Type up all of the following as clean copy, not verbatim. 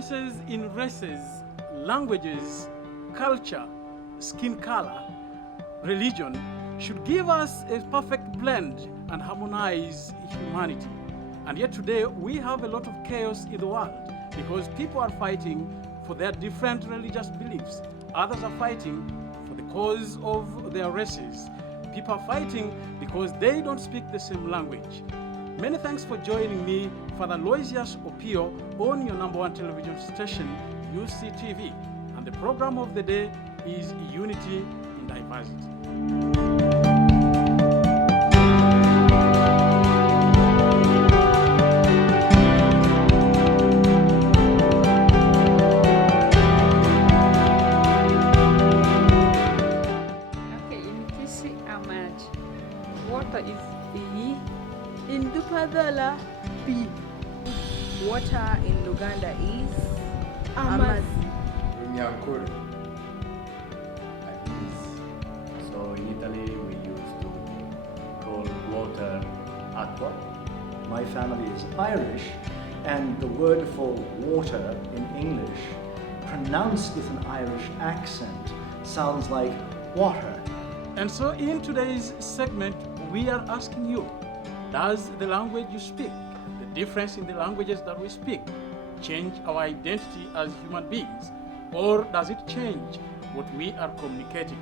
differences in races, languages, culture, skin color, religion should give us a perfect blend and harmonize humanity. And yet today we have a lot of chaos in the world because people are fighting for their different religious beliefs. Others are fighting for the cause of their races. People are fighting because they don't speak the same language. Many thanks for joining me, Father Loisius Opio, on your #1 television station, UCTV. And the program of the day is Unity in Diversity. Water is E. In Dupadala, P. Water in Uganda is Amaz. Nyankore. So in Italy we used to call water acqua. My family is Irish, and the word for water in English, pronounced with an Irish accent, sounds like water. And so in today's segment, we are asking you, does the language you speak, the difference in the languages that we speak, change our identity as human beings? Or does it change what we are communicating?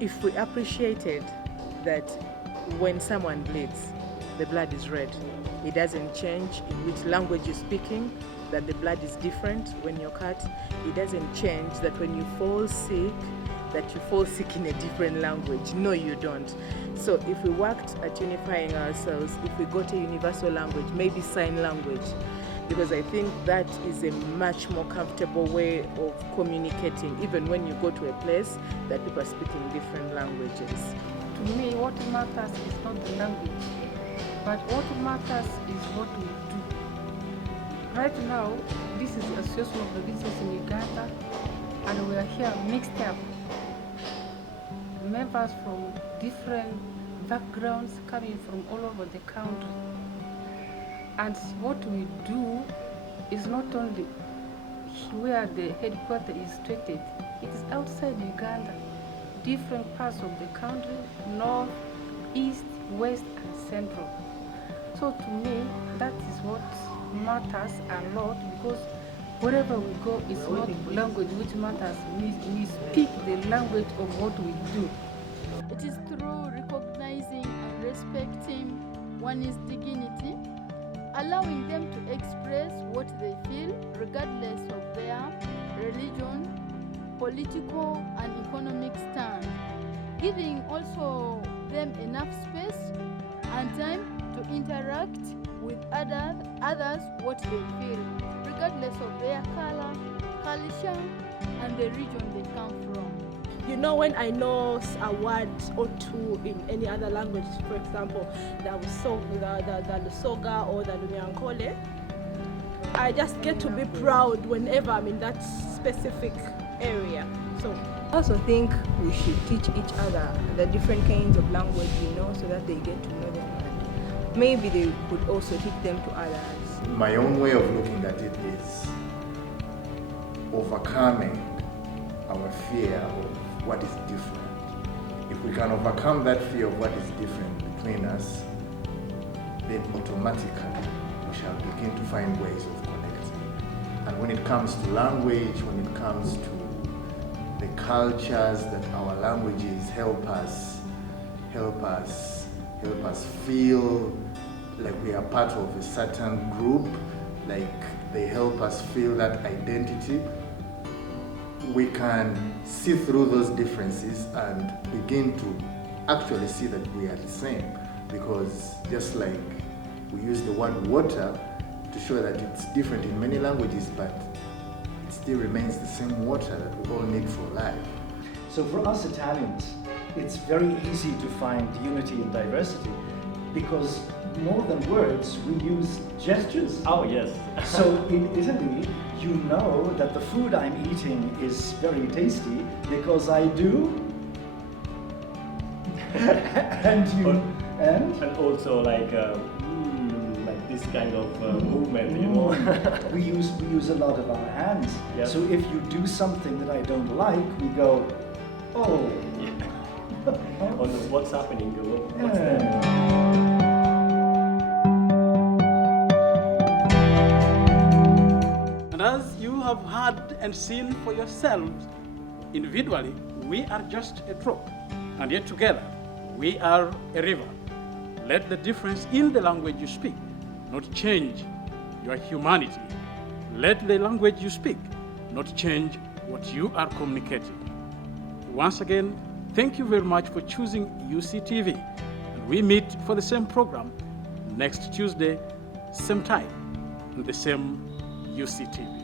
If we appreciated that when someone bleeds, the blood is red, it doesn't change in which language you're speaking, that the blood is different when you're cut. It doesn't change that when you fall sick, that you fall sick in a different language. No, you don't. So if we worked at unifying ourselves, if we got a universal language, maybe sign language, because I think that is a much more comfortable way of communicating, even when you go to a place that people are speaking different languages. To me, what matters is not the language, but what matters is what we do. Right now, this is the Association of the Business in Uganda, and we are here mixed up. Members from different backgrounds coming from all over the country. And what we do is not only where the headquarters is situated, it is outside Uganda, different parts of the country, north, east, west, and central. So to me, that is what matters a lot, because wherever we go, it's not language which matters. We speak the language of what we do. It is through recognizing and respecting one's dignity, allowing them to express what they feel regardless of their religion, political and economic stand, giving also them enough space and time to interact with others what they feel, regardless of their color, culture, and the region they come from. You know, when I know a word or two in any other language, for example, the Lusoga or the Lunyankole, I just get to be proud whenever I'm in that specific area. So I also think we should teach each other the different kinds of language, so that they get to know them. And maybe they could also teach them to others. My own way of looking at it is overcoming our fear of what is different. If we can overcome that fear of what is different between us, then automatically we shall begin to find ways of connecting. And when it comes to language, when it comes to the cultures that our languages help us feel like we are part of a certain group, like they help us feel that identity, we can see through those differences and begin to actually see that we are the same. Because just like we use the word water to show that it's different in many languages, but it still remains the same water that we all need for life. So for us Italians, it's very easy to find unity in diversity because more than words, we use gestures. Oh, yes. So in Italy, you know that the food I'm eating is very tasty because I do And you, And also like this kind of movement, you know. we use a lot of our hands. Yes. So if you do something that I don't like, we go, oh. On what's happening, what's Yeah. there. And as you have heard and seen for yourselves, individually, we are just a drop, and yet together, we are a river. Let the difference in the language you speak not change your humanity. Let the language you speak not change what you are communicating. Once again, thank you very much for choosing UCTV. And we meet for the same program next Tuesday, same time, on the same UCTV.